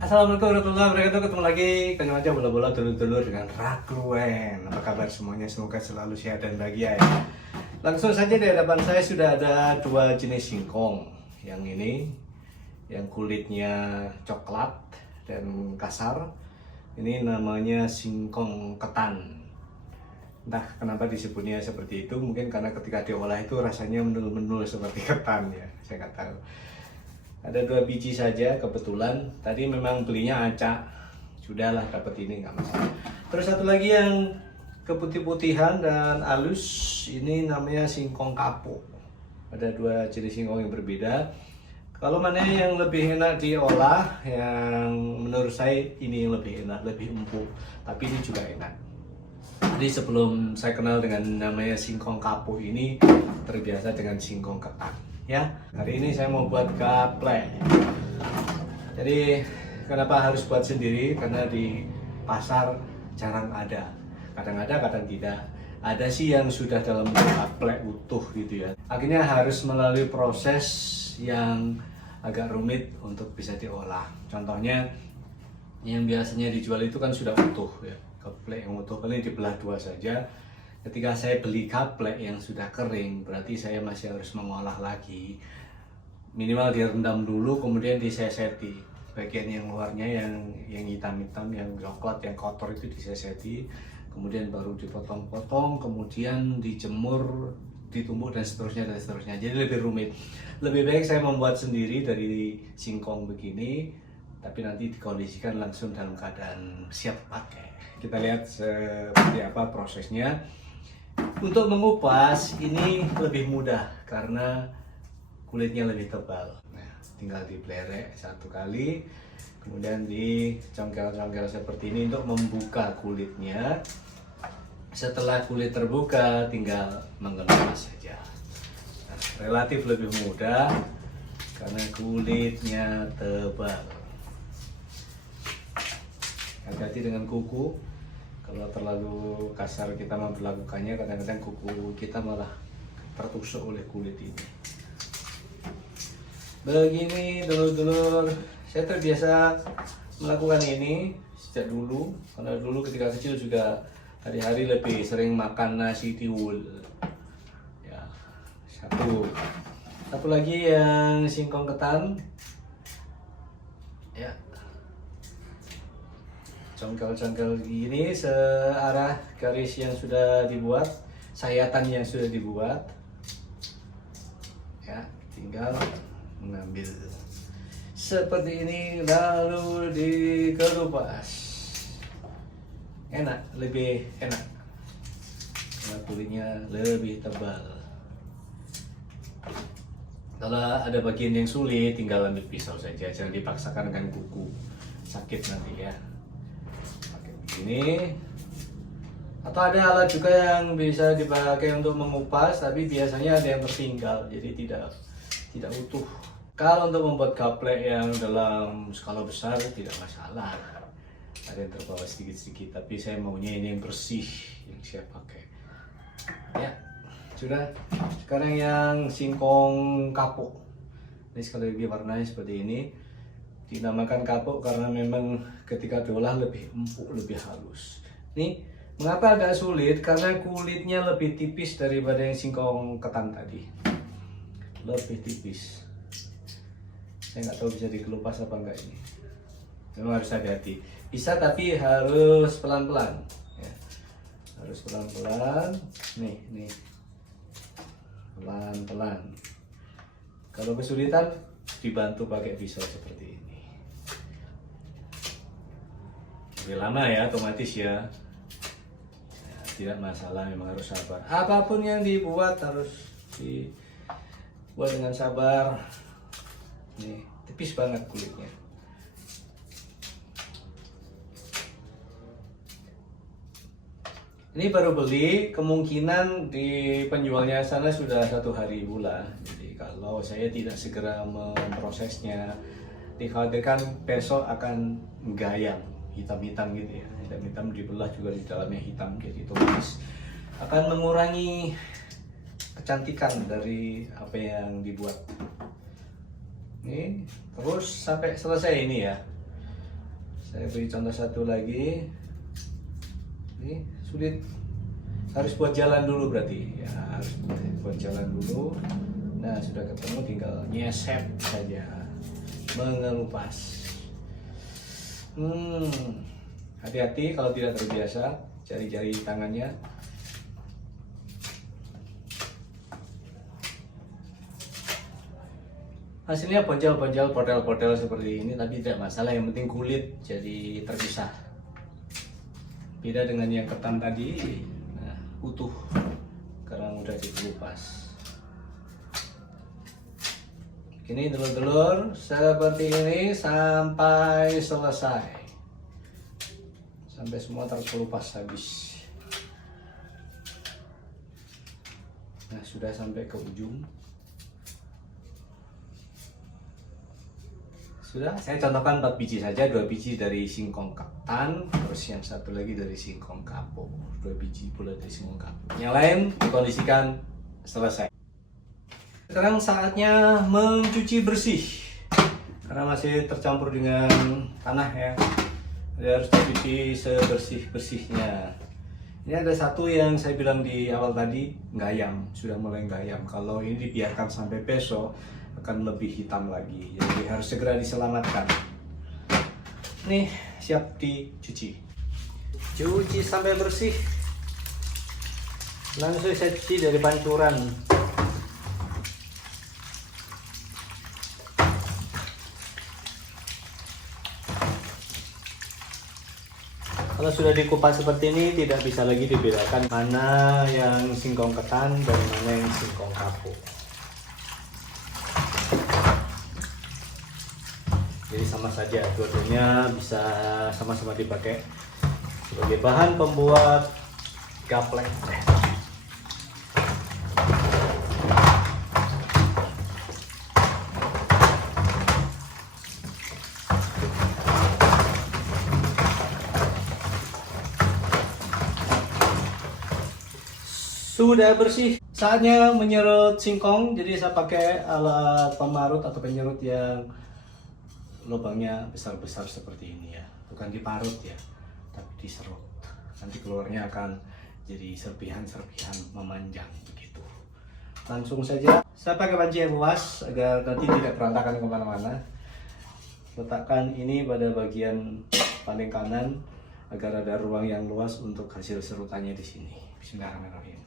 Assalamualaikum warahmatullahi wabarakatuh. Ketemu lagi kanjeng aja bola-bola dulur-dulur dengan Rakluen. Apa kabar semuanya? Semoga selalu sehat dan bahagia ya. Langsung saja di hadapan saya sudah ada dua jenis singkong. Yang ini yang kulitnya coklat dan kasar. Ini namanya singkong ketan. Entah kenapa disebutnya seperti itu, mungkin karena ketika diolah itu rasanya menul-menul seperti ketan ya. Saya nggak tahu. Ada 2 biji saja kebetulan. Tadi memang belinya acak. Sudahlah dapat ini nggak masalah. Terus satu lagi yang keputih-putihan dan halus, ini namanya singkong kapuk. Ada 2 jenis singkong yang berbeda. Kalau mana yang lebih enak diolah, yang menurut saya ini yang lebih enak, lebih empuk. Tapi ini juga enak. Jadi sebelum saya kenal dengan namanya singkong kapuk ini, terbiasa dengan singkong ketan. Ya, hari ini saya mau buat gaplek. Jadi kenapa harus buat sendiri? Karena di pasar jarang ada. Kadang ada, kadang tidak. Ada sih yang sudah dalam bentuk gaplek utuh gitu ya. Akhirnya harus melalui proses yang agak rumit untuk bisa diolah. Contohnya yang biasanya dijual itu kan sudah utuh ya. Gaplek yang utuh paling dibelah 2 saja. Ketika saya beli gaplek yang sudah kering, berarti saya masih harus mengolah lagi. Minimal direndam dulu, kemudian diseseti. Bagian yang luarnya yang hitam-hitam, yang coklat, yang kotor itu diseseti. Kemudian baru dipotong-potong, kemudian dijemur, ditumbuk dan seterusnya dan seterusnya. Jadi lebih rumit. Lebih baik saya membuat sendiri dari singkong begini, tapi nanti dikondisikan langsung dalam keadaan siap pakai. Kita lihat seperti apa prosesnya. Untuk mengupas ini lebih mudah karena kulitnya lebih tebal. Nah, tinggal diplerek 1 kali, kemudian dicongkel-congkel seperti ini untuk membuka kulitnya. Setelah kulit terbuka, tinggal mengelupas saja. Nah, relatif lebih mudah karena kulitnya tebal. Hati-hati dengan kuku. Kalau terlalu kasar kita memperlakukannya, kadang-kadang kuku kita malah tertusuk oleh kulit ini. Begini dulur-dulur, saya terbiasa melakukan ini sejak dulu. Karena dulu ketika kecil juga hari-hari lebih sering makan nasi tiwul. Ya, satu lagi yang singkong ketan. Ya, congkel-congkel gini searah garis yang sudah dibuat, sayatan yang sudah dibuat. Ya, tinggal mengambil seperti ini lalu dikelupas. Enak, lebih enak karena kulitnya lebih tebal. Kalau ada bagian yang sulit, tinggal ambil pisau saja, jangan dipaksakan dengan kuku, sakit nanti ya. Ini atau ada alat juga yang bisa dipakai untuk mengupas, tapi biasanya ada yang tertinggal, jadi tidak utuh. Kalau untuk membuat gaplek yang dalam skala besar tidak masalah, ada yang terbawa sedikit-sedikit, tapi saya maunya ini yang bersih yang saya pakai. Ya, sudah. Sekarang yang singkong kapuk. Ini sekali lagi warnanya seperti ini. Dinamakan kapuk karena memang ketika diolah lebih empuk, lebih halus. Nih, mengapa agak sulit? Karena kulitnya lebih tipis daripada yang singkong ketan tadi. Lebih tipis. Saya nggak tahu bisa dikelupas apa enggak ini. Memang harus hati-hati. Bisa tapi harus pelan-pelan. Ya. Harus pelan-pelan. Nih. Pelan-pelan. Kalau kesulitan, dibantu pakai pisau seperti ini. Lebih lama ya, otomatis ya. Tidak masalah, memang harus sabar. Apapun yang dibuat harus dibuat dengan sabar. Nih, tipis banget kulitnya. Ini baru beli, kemungkinan di penjualnya sana sudah 1 hari pula. Jadi kalau saya tidak segera memprosesnya, dikhawatirkan besok akan gayang, hitam-hitam gitu ya. Hitam-hitam dibelah juga di dalamnya hitam, jadi otomatis akan mengurangi kecantikan dari apa yang dibuat. Ini terus sampai selesai ini ya. Saya beri contoh satu lagi. Ini sulit, harus buat jalan dulu berarti ya, harus buat jalan dulu. Nah sudah ketemu, tinggal nyesep saja, mengelupas. Hati-hati kalau tidak terbiasa, jari-jari tangannya. Hasilnya ponjol-ponjol, podel-podel seperti ini, tapi tidak masalah, yang penting kulit jadi terpisah. Beda dengan yang ketan tadi, nah, utuh karena mudah dikelupas. Ini telur-telur seperti ini sampai selesai, sampai semua terkelupas habis. Nah sudah sampai ke ujung. Sudah, saya contohkan 4 biji saja, 2 biji dari singkong ketan, terus yang satu lagi dari singkong kapur, 2 biji pula dari singkong kapur. Yang lain dikondisikan, selesai. Sekarang saatnya mencuci bersih, karena masih tercampur dengan tanah ya, jadi harus dicuci sebersih-bersihnya. Ini ada satu yang saya bilang di awal tadi, gayam, sudah mulai gayam. Kalau ini dibiarkan sampai besok, akan lebih hitam lagi, jadi harus segera diselamatkan. Nih siap dicuci, cuci sampai bersih, langsung saya cuci dari pancuran. Kalau sudah dikupas seperti ini, tidak bisa lagi dibedakan mana yang singkong ketan dan mana yang singkong kapur. Jadi sama saja, dua-duanya bisa sama-sama dipakai sebagai bahan pembuat gaplek. Sudah bersih, saatnya menyerut singkong. Jadi saya pakai alat pemarut atau penyerut yang lubangnya besar-besar seperti ini ya, bukan diparut ya, tapi diserut. Nanti keluarnya akan jadi serpihan-serpihan memanjang begitu. Langsung saja saya pakai panci yang luas agar nanti tidak berantakan kemana-mana. Letakkan ini pada bagian paling kanan agar ada ruang yang luas untuk hasil serutannya di sini. Bismillahirrahmanirrahim.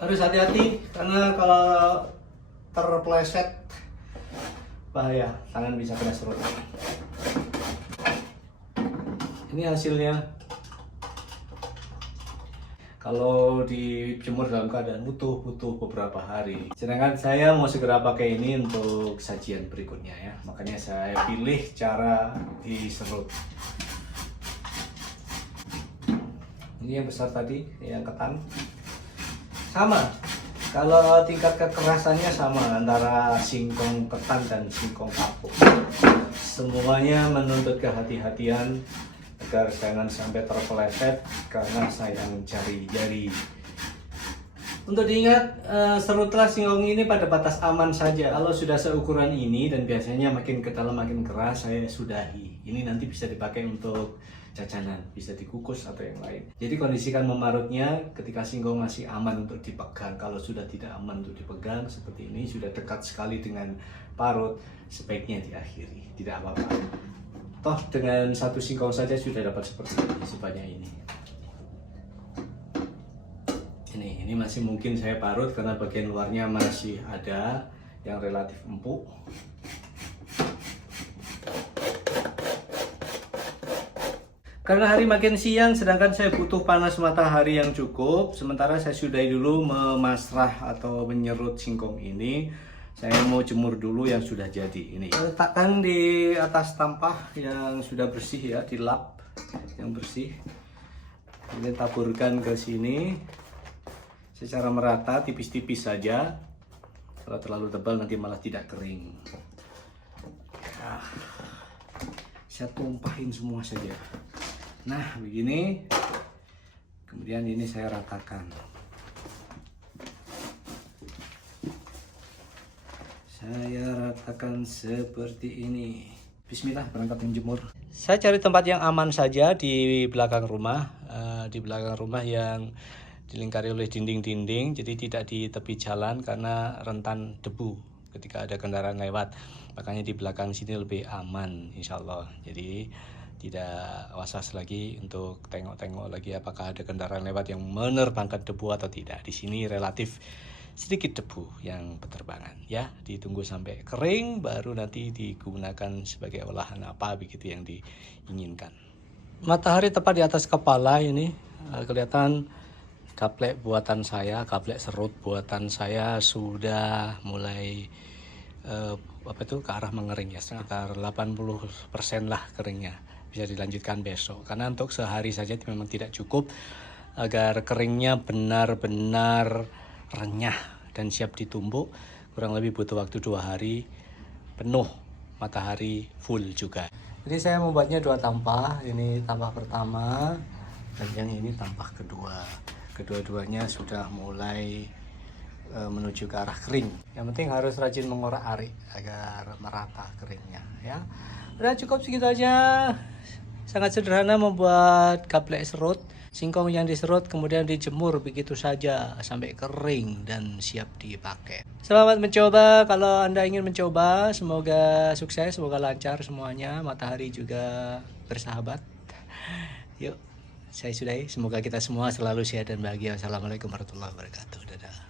Harus hati-hati karena kalau terpleset bahaya, tangan bisa kena serut. Ini hasilnya. Kalau dijemur dalam keadaan utuh, butuh beberapa hari. Sedangkan saya mau segera pakai ini untuk sajian berikutnya ya, makanya saya pilih cara diserut. Ini yang besar tadi, yang ketan. Sama, kalau tingkat kekerasannya sama antara singkong ketan dan singkong kapur. Semuanya menuntut kehati-hatian agar jangan sampai terpeleset karena sayang jari-jari. Untuk diingat, serutlah singkong ini pada batas aman saja. Kalau sudah seukuran ini dan biasanya makin ke dalam makin keras, saya sudahi. Ini nanti bisa dipakai untuk jajanan, bisa dikukus atau yang lain. Jadi kondisikan memarutnya ketika singkong masih aman untuk dipegang. Kalau sudah tidak aman untuk dipegang seperti ini, sudah dekat sekali dengan parut, sebaiknya diakhiri. Tidak apa-apa. Toh dengan satu singkong saja sudah dapat seperti ini, sebanyak ini. Ini masih mungkin saya parut karena bagian luarnya masih ada yang relatif empuk. Karena hari makin siang, sedangkan saya butuh panas matahari yang cukup. Sementara saya sudahi dulu memasrah atau menyerut singkong ini. Saya mau jemur dulu yang sudah jadi. Ini letakkan di atas tampah yang sudah bersih ya, di lap yang bersih. Ini taburkan ke sini secara merata, tipis-tipis saja. Kalau terlalu tebal nanti malah tidak kering. Nah, saya tumpahin semua saja. Nah begini, kemudian ini saya ratakan. saya ratakan seperti ini. Bismillah, berangkat menjemur. Saya cari tempat yang aman saja di belakang rumah, yang dilingkari oleh dinding-dinding, jadi tidak di tepi jalan karena rentan debu ketika ada kendaraan lewat. Makanya di belakang sini lebih aman, insya Allah. Jadi tidak was-was lagi untuk tengok-tengok lagi apakah ada kendaraan lewat yang menerbangkan debu atau tidak. Di sini relatif sedikit debu yang berterbangan, ya. Ditunggu sampai kering baru nanti digunakan sebagai olahan apa begitu yang diinginkan. Matahari tepat di atas kepala ini, kelihatan gaplek buatan saya, gaplek serut buatan saya sudah mulai ke arah mengering ya, sekitar 80% lah keringnya. Bisa dilanjutkan besok karena untuk sehari saja memang tidak cukup agar keringnya benar-benar renyah dan siap ditumbuk. Kurang lebih butuh waktu 2 hari penuh, matahari full juga. Jadi saya membuatnya 2 tampah. Ini tampah pertama dan yang ini tampah kedua. Kedua-duanya sudah mulai menuju ke arah kering. Yang penting harus rajin mengorak-arik agar merata keringnya, ya. Udah cukup segitu aja. Sangat sederhana membuat gaplek serut. Singkong yang diserut kemudian dijemur begitu saja sampai kering dan siap dipakai. Selamat mencoba kalau Anda ingin mencoba. Semoga sukses, semoga lancar semuanya. Matahari juga bersahabat. Yuk, saya sudahi. Semoga kita semua selalu sehat dan bahagia. Wassalamualaikum warahmatullahi wabarakatuh. Dadah.